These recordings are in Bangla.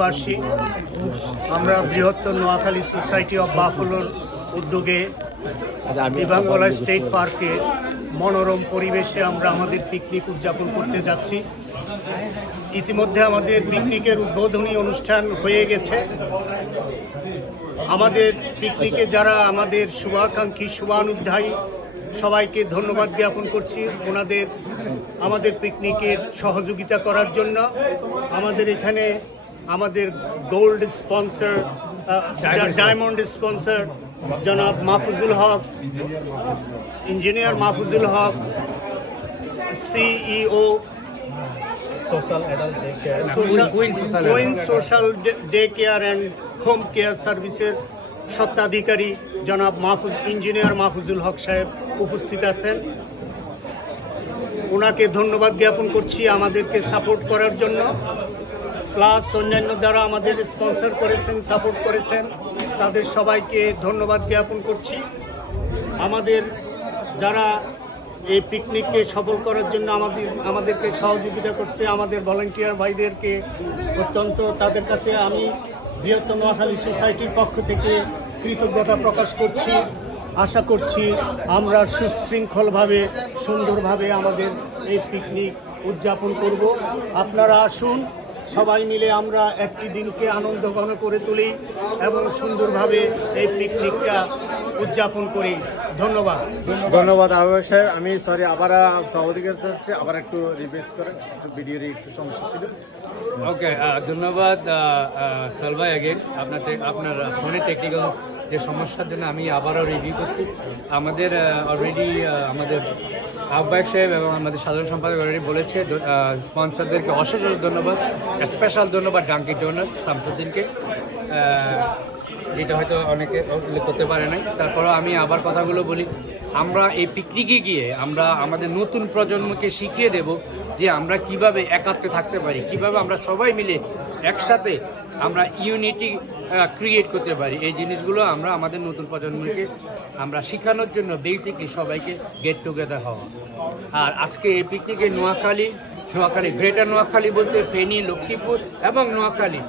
বার্ষিক আমরা বৃহত্তর নোয়াখালী সোসাইটি অফ বাফলোর উদ্যোগে দিবাঙ্গলা স্টেট পার্কে মনোরম পরিবেশে আমরা আমাদের পিকনিক উদযাপন করতে যাচ্ছি। ইতিমধ্যে আমাদের পিকনিকের উদ্বোধনী অনুষ্ঠান হয়ে গেছে। আমাদের পিকনিকে যারা আমাদের শুভাকাঙ্ক্ষী শুভানুধ্যায়ী সবাইকে ধন্যবাদ জ্ঞাপন করছি ওনাদের আমাদের পিকনিকের সহযোগিতা করার জন্য। আমাদের এখানে আমাদের গোল্ড স্পন্সর ডায়মন্ড স্পন্সর জনাব Mahfuzul Haque, engineer Mahfuzul Haque, CEO queen social day care and home care সার্ভিসের স্বত্বাধিকারী জনাব ইঞ্জিনিয়ার মাহফুজুল হক সাহেব উপস্থিত আছেন। ওনাকে ধন্যবাদ জ্ঞাপন করছি আমাদেরকে সাপোর্ট করার জন্য। প্লাস অন্যান্য যারা আমাদের স্পন্সর করেছেন, সাপোর্ট করেছেন, তাদের সবাইকে ধন্যবাদ জ্ঞাপন করছি। আমাদের যারা এই পিকনিককে সফল করার জন্য আমাদেরকে সহযোগিতা করছে, আমাদের ভলান্টিয়ার ভাইদেরকে অত্যন্ত তাদের কাছে আমি বৃহত্তর নোয়াখালী সোসাইটির পক্ষ থেকে কৃতজ্ঞতা প্রকাশ করছি। আশা করছি আমরা সুশৃঙ্খলভাবে সুন্দরভাবে আমাদের এই পিকনিক উদযাপন করব। আপনারা আসুন, সবাই মিলে আমরা একটি দিনকে আনন্দঘন করে তুলি এবং সুন্দরভাবে এই পিকনিকটা উদযাপন করি। ধন্যবাদ। ধন্যবাদ আহ্বায়ক সাহেব। আমি আবার সভাপতিকে চাচ্ছি আবার একটু রিভাইজ করেন, একটু ভিডিওর একটু সমস্যা ছিল। ওকে, ধন্যবাদ সোহেল ভাই। আগে আপনার ফোনে টেকনিক্যাল যে সমস্যার জন্য আমি আবারও রিভিউ করছি। আমাদের অলরেডি আমাদের আহ্বায়ক সাহেব এবং আমাদের সাধারণ সম্পাদক অলরেডি বলেছে স্পন্সরদেরকে অশেষ ধন্যবাদ। স্পেশাল ধন্যবাদ ডাঙ্কি ডোনার শামসুদ্দিনকে, যেটা হয়তো অনেকে উল্লেখ করতে পারে নাই। তারপরেও আমি আবার কথাগুলো বলি। আমরা এই পিকনিকে গিয়ে আমরা আমাদের নতুন প্রজন্মকে শিখিয়ে দেব যে আমরা কিভাবে একাত্মে থাকতে পারি, কিভাবে আমরা সবাই মিলে একসাথে আমরা ইউনিটি ক্রিয়েট করতে পারি। এই জিনিসগুলো আমরা আমাদের নতুন প্রজন্মকে আমরা শেখানোর জন্য বেসিকলি সবাইকে গেট টুগেদার হওয়া। আর আজকে এই পিকনিকে নোয়াখালী গ্রেটার নোয়াখালী বলতে ফেনী, লক্ষ্মীপুর এবং নোয়াখালী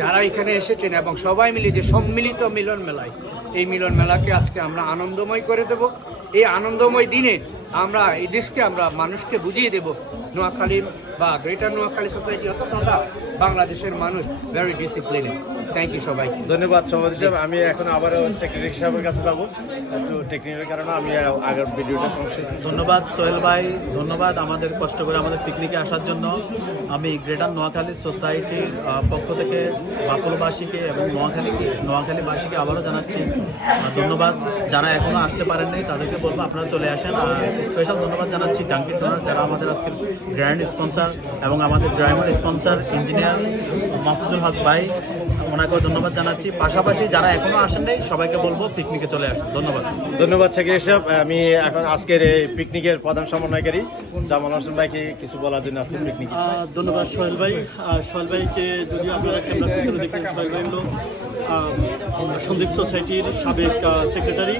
যারা এখানে এসেছেন এবং সবাই মিলে যে সম্মিলিত মিলন মেলায়, এই মিলন মেলাকে আজকে আমরা আনন্দময় করে দেব। এই আনন্দময় দিনে আমরা এই দেশকে আমরা মানুষকে বুঝিয়ে দেব নোয়াখালী বা গ্রেটার নোয়াখালী সোসাইটি তথা বাংলাদেশের মানুষ ভেরি ডিসিপ্লিনে। থ্যাংক ইউ সবাই। ধন্যবাদ সভাপতি সাহেব। আমি এখন আবারও সেক্রেটারি সাহেবের কাছে যাবো, একটু টেকনিক্যাল কারণে আমি আগের ভিডিওটা সমস্যা ছিল। ধন্যবাদ সোহেল ভাই, ধন্যবাদ আমাদের কষ্ট করে আমাদের পিকনিকে আসার জন্য। আমি গ্রেটার নোয়াখালী সোসাইটির পক্ষ থেকে বাফলোবাসীকে এবং নোয়াখালীবাসীকে আবারও জানাচ্ছি ধন্যবাদ। যারা এখনও আসতে পারেননি তাদেরকে বলবো আপনারা চলে আসেন। আর স্পেশাল ধন্যবাদ জানাচ্ছি ডাঙ্কি ডোনার, যারা আমাদের আজকের গ্র্যান্ড স্পন্সর এবং আমাদের ডায়মন্ড স্পন্সর ইঞ্জিনিয়ার মাহফুজুল হক ভাই, ওনাকেও ধন্যবাদ জানাচ্ছি। পাশাপাশি যারা এখনো আসেন নাই সবাইকে বলবো পিকনিকে চলে আসেন। ধন্যবাদ। ধন্যবাদ সেক্রেটারি সাহেব। আমি এখন আজকের এই পিকনিকের প্রধান সমন্বয়কারী জামাল হোসেন ভাইকে কিছু বলার জন্য আজকের পিকনিক। ধন্যবাদ সোহেল ভাই। সোহেল ভাইকে যদি আপনারা ক্যামেরা পিছনে দেখেন, সোহেল ভাই হলো সন্দীপ সোসাইটির সাবেক সেক্রেটারি,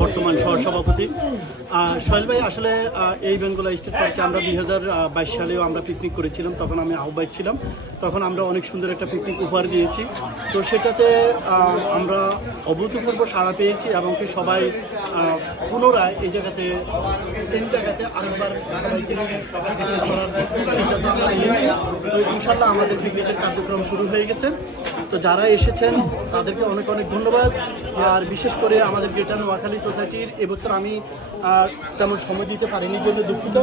বর্তমান সহসভাপতি। সোহেল ভাই আসলে এই বেঙ্গলা স্টেট পার্কে আমরা 2022 সালেও আমরা পিকনিক করেছিলাম, তখন আমি আহ্বায়ক ছিলাম। তখন আমরা অনেক সুন্দর একটা পিকনিক উপহার দিয়েছি। তো সেটাতে আমরা অভূতপূর্ব সাড়া পেয়েছি এবং কি সবাই পুনরায় এই জায়গাতে সেম জায়গাতে আরেকবার সবাইকে করার সিদ্ধান্ত আমরা নিয়েছি। তো ইনশাল্লাহ আমাদের পিকনিকের কার্যক্রম শুরু হয়ে গেছে। তো যারা এসেছেন তাদেরকে অনেক অনেক ধন্যবাদ। আর বিশেষ করে আমাদের গ্রেটার নোয়াখালী সোসাইটির এবছর আমি তেমন সময় দিতে পারিনি জন্য দুঃখিত।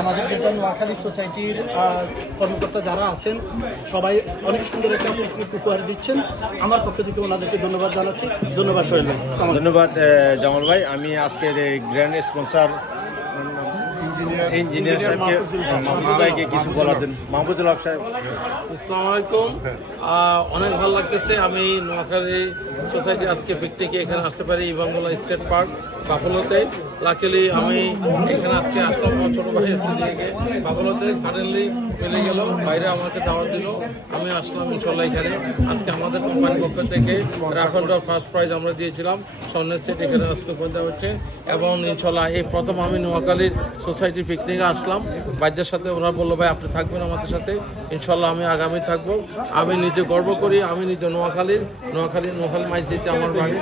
আমাদের গ্রেটার নোয়াখালী সোসাইটির কর্মকর্তা যারা আছেন সবাই অনেক সুন্দর একটা পিকনিক উপহার দিচ্ছেন। আমার পক্ষ থেকে ওনাদেরকে ধন্যবাদ জানাচ্ছি। ধন্যবাদ সোহেল ভাই। ধন্যবাদ জামাল ভাই। আমি আজকের এই গ্র্যান্ড স্পন্সর ইঞ্জিনিয়ার সাহেবকে মাহফুজ ভাইকে কিছু বলার জন্য। মাহফুজুল হক সাহেব। আসসালামু আলাইকুম। অনেক ভালো লাগতেছে। আমি নোয়াখালী সোসাইটি আজকে পিকনিকে এখানে আসতে পারি ইভামোলা স্টেট পার্ক বাফলোতে। লাকিলি আমি এখানে আজকে আসলাম আমার ছোটো ভাইয়ের থেকে বাফলোতে, সাডেনলি মিলে গেল, বাইরে আমাকে দাওয়াত দিল, আমি আসলাম ইনশাল্লাহ এখানে। আজকে আমাদের কোম্পানির পক্ষ থেকে রাফেলটা ফার্স্ট প্রাইজ আমরা দিয়েছিলাম, স্বর্ণের সেট এখানে আজকে দেওয়া হচ্ছে। এবং ইনশাল্লাহ এই প্রথম আমি নোয়াখালীর সোসাইটির পিকনিকে আসলাম, বাইদের সাথে ওরা বললো ভাই আপনি থাকবেন আমাদের সাথে, ইনশাল্লাহ আমি আগামী থাকবো। আমি নিজে গর্ব করি, আমি নিজে নোয়াখালী মাইজ দিয়েছি আমার বাড়ি।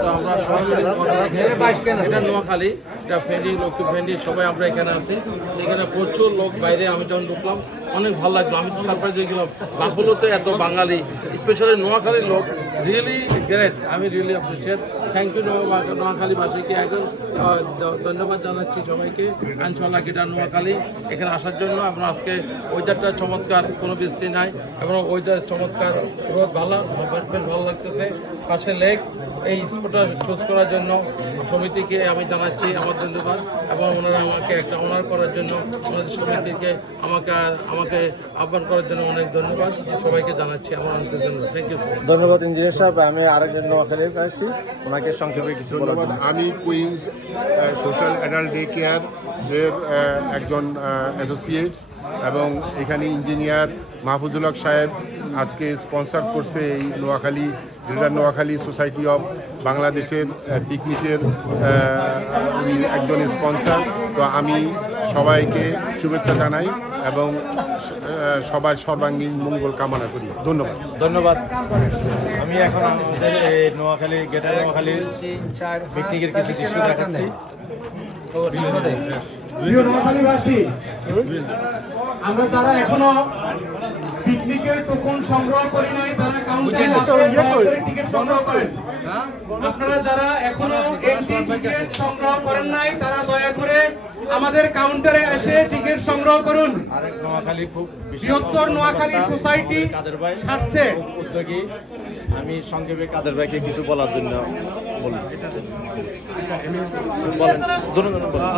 তো আমরা সবাই মিলে নোয়াখালী এটা ফ্রেন্ডি লক্ষ্মী ফ্রেন্ডি সবাই আমরা এখানে আছি। এখানে প্রচুর লোক বাইরে, আমি যখন ঢুকলাম অনেক ভালো লাগলো, আমি তো সারপ্রাইজ হয়ে গেলাম বাফলোতে এত বাঙালি, স্পেশালি নোয়াখালীর লোক, রিয়েলি গ্রেট। আমি রিয়েলি অ্যাপ্রিসিয়েট, থ্যাংক ইউ নোয়াখালীবাসীকে একজন ধন্যবাদ জানাচ্ছি সবাইকে। ইনশাল্লাহ গিটার নোয়াখালী এখানে আসার জন্য। আমরা আজকে ওয়েদারটা চমৎকার, কোনো বৃষ্টি নাই এবং ওয়েদার চমৎকার, রোদ ভালো, ভালো লাগতেছে। পাশে লেক, এই স্পটটা চুজ করার জন্য সমিতিকে আমি জানাচ্ছি আমার ধন্যবাদ, এবং ওনারা আমাকে একটা অনার করার জন্য ওনাদের সমিতিকে আমাকে আহ্বান করার জন্য অনেক ধন্যবাদ সবাইকে জানাচ্ছি আমার আন্তরিক ধন্যবাদ। Thank you. ধন্যবাদ ইঞ্জিনিয়ার সাহেব। আমি আরেকজন নোয়াখালীর আসছি, ওনাকে সংক্ষেপে কিছু বলার জন্য। আমি Queens social adult day care এর একজন অ্যাসোসিয়েটস, এবং এখানে ইঞ্জিনিয়ার মাহফুজুল হক সাহেব আজকে স্পন্সর করছে এই Noakhali greater Noakhali society of বাংলাদেশের পিকনিকের উনি একজন স্পন্সর। তো আমি সবাইকে শুভেচ্ছা জানাই এবং সবার সর্বাঙ্গীন মঙ্গল কামনা করি। ধন্যবাদ। ধন্যবাদ। আমি এখন আমাদের এই নোয়াখালী গ্রেটার নোয়াখালী পিকনিকের কিছু দৃশ্য দেখাচ্ছি। প্রিয় নোয়াখালীবাসী, আমরা যারা এখনো পিকনিকের টোকন সংগ্রহ করি নাই তারা কাউন্টারে টিকিট সংগ্রহ করেন। আপনারা যারা এখনো এন্ট্রি টিকিট সংগ্রহ করেন নাই তারা দয়া করে আমাদের কাউন্টারে এসে টিকিট সংগ্রহ করুন। বৃহত্তর নোয়াখালী সোসাইটি স্বার্থে উদ্যোগী আমি সংক্ষেপে কাদের ভাইকে কিছু বলার জন্য বললাম।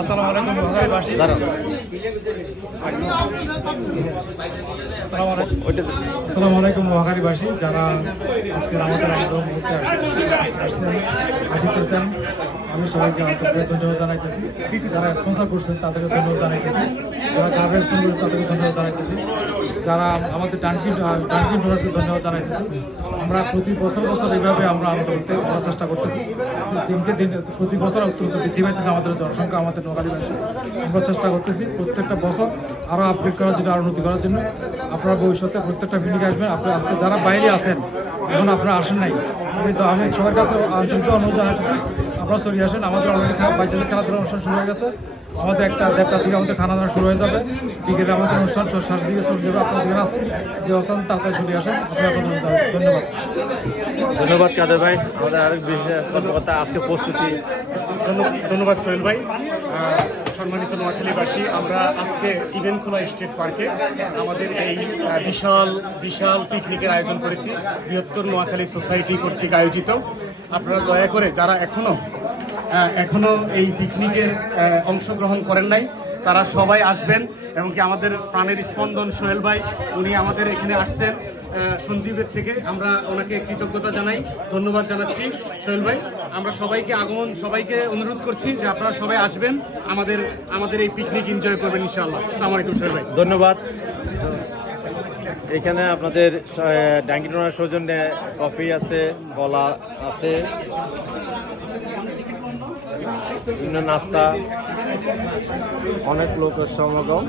আসসালামু আলাইকুম নোয়াখালীবাসী। আসসালামু আলাইকুম নোয়াখালীবাসী, যারা আজকে আমাদের আন্দোলন করতে আসতেছেন, আমি সবাইকে ধন্যবাদ জানাইতেছি। যারা স্পন্সর করছেন তাদেরকে ধন্যবাদ জানাইতেছি, যারা গার্বেজ করছেন তাদেরকে ধন্যবাদ জানাইতেছি, যারা আমাদের ডানকিন ডোনারকে ধন্যবাদ জানাইতেছি। আমরা প্রতি বছর এইভাবে আমরা আন্দোলন করতে চেষ্টা করতেছি। দিনকে দিন প্রতি বছর অত্যন্ত বৃদ্ধি পাইতেছে আমাদের জনসংখ্যা, আমাদের নোয়াখালীবাসী। আমরা চেষ্টা করতেছি প্রত্যেকটা বছর আরও আপগ্রেড করার জন্য, আরও উন্নতি করার জন্য। আপনারা ভবিষ্যতে প্রত্যেকটা মিটিংয়ে আসবেন। আপনারা আজকে যারা বাইরে আছেন, এখন আপনারা আসেন নাই, আমি সবার কাছে আন্তরিক অনুরোধ জানাতেছি আপনারা চলে আসেন। আমাদের অলরেডি বাচ্চাদের খেলাধুলার অনুষ্ঠান শুরু হয়ে গেছে। আমাদের 1টা থেকে আমাদের খানা দানা শুরু হয়ে যাবে। বিকেলে আমাদের অনুষ্ঠান শেষের দিকে চলে যাবে। আপনারা যেখানে আছেন, যে অবস্থান তাড়াতাড়ি চলে আসেন। ধন্যবাদ। ধন্যবাদ কাদের ভাই। আমাদের আরেক বিশেষ কর্মকর্তা আজকে প্রস্তুতি। ধন্যবাদ সোহেল ভাই। সম্মানিত নোয়াখালীবাসী, আমরা আজকে ইভেন্টখোলা স্টেট পার্কে আমাদের এই বিশাল পিকনিকের আয়োজন করেছি, বৃহত্তর নোয়াখালী সোসাইটি কর্তৃক আয়োজিত। আপনারা দয়া করে যারা এখনো এই পিকনিকের অংশগ্রহণ করেন নাই তারা সবাই আসবেন, এবং কি আমাদের প্রাণের স্পন্দন সোহেল ভাই, উনি আমাদের এখানে আসছেন সন্দীপের থেকে। আমরা ওনাকে কৃতজ্ঞতা জানাই, ধন্যবাদ জানাচ্ছি সোহেল ভাই। আমরা সবাইকে অনুরোধ করছি যে আপনারা সবাই আসবেন, আমাদের এই পিকনিক এনজয় করবেন ইনশাআল্লাহ। আসসালামু আলাইকুম সোহেল ভাই। ধন্যবাদ। এখানে আপনাদের ডাঙ্গি ডোনার সৌজন্যে কফি আছে, কলা আছে, বিভিন্ন নাস্তা, অনেক লোকের সমাগম।